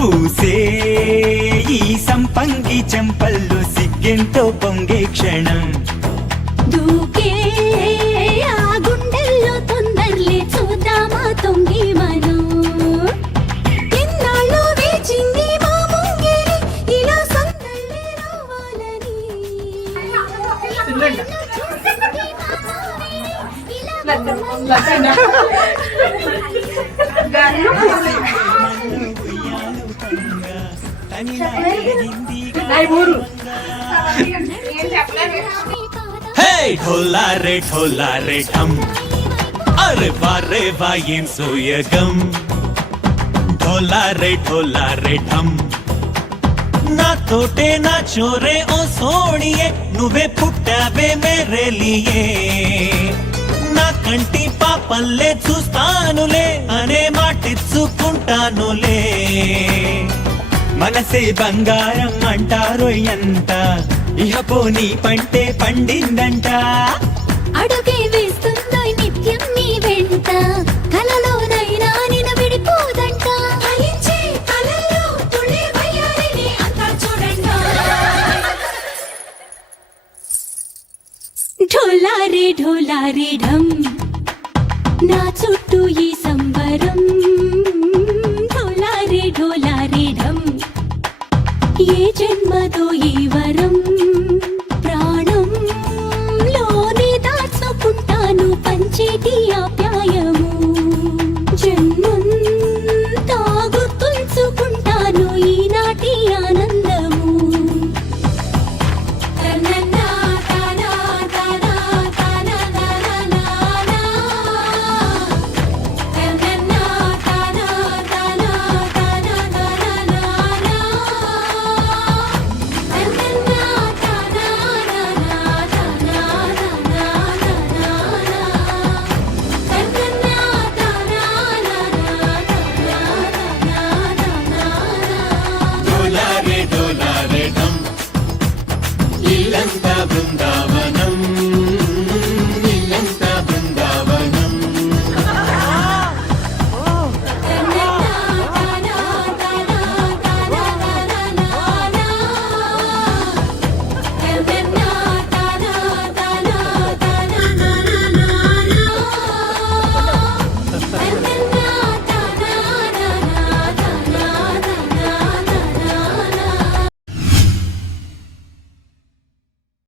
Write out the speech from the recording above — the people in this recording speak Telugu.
పూసే ఈ సంపంగి చెంపల్లో సిగ్గెంతో పొంగే క్షణం దూకే ఆ గుండెల్లో తొందరలే చూద్దామా తొంగి మనం ఎన్నాళ్ళు వేచింది మా ముంగిలి ఇలా సందళ్ళే రావాలని ढोला रे ढम अरे वाह ఏం సోయగం ढोला रे ढम నా తోటే నా చోరే ఓ సోణియే నువ్వే పుట్టావే మేరే లియే నా కంటి పాపల్లే చూస్తానులే అనే మాటిచ్చుకుంటానులే మనసే బంగారం అంటారో ఎంత ఇహ పోనీ పంటే పండిందంట అడుగే వేస్తుందో నిత్యం నీ వెంట కలలోనైనా నిన విడిపోదంట ఫలించే కలల్లో తుళ్ళే వయ్యారిని అంతా చూడండి ఢోలా రే ఢమ్ నా చుట్టూ ఈ సంబరం ఢోలా రే ఢమ్ ఏ జన్మదో ఈ వరం ప్రాణంలోనే దాచుకుంటాను పంచేటి ఆప్యాయము జన్మంతా గుర్తుంచుకుంటాను ఈనాటి ఆనందము ढोला रे ढम ఇల్లంతా బృందావనం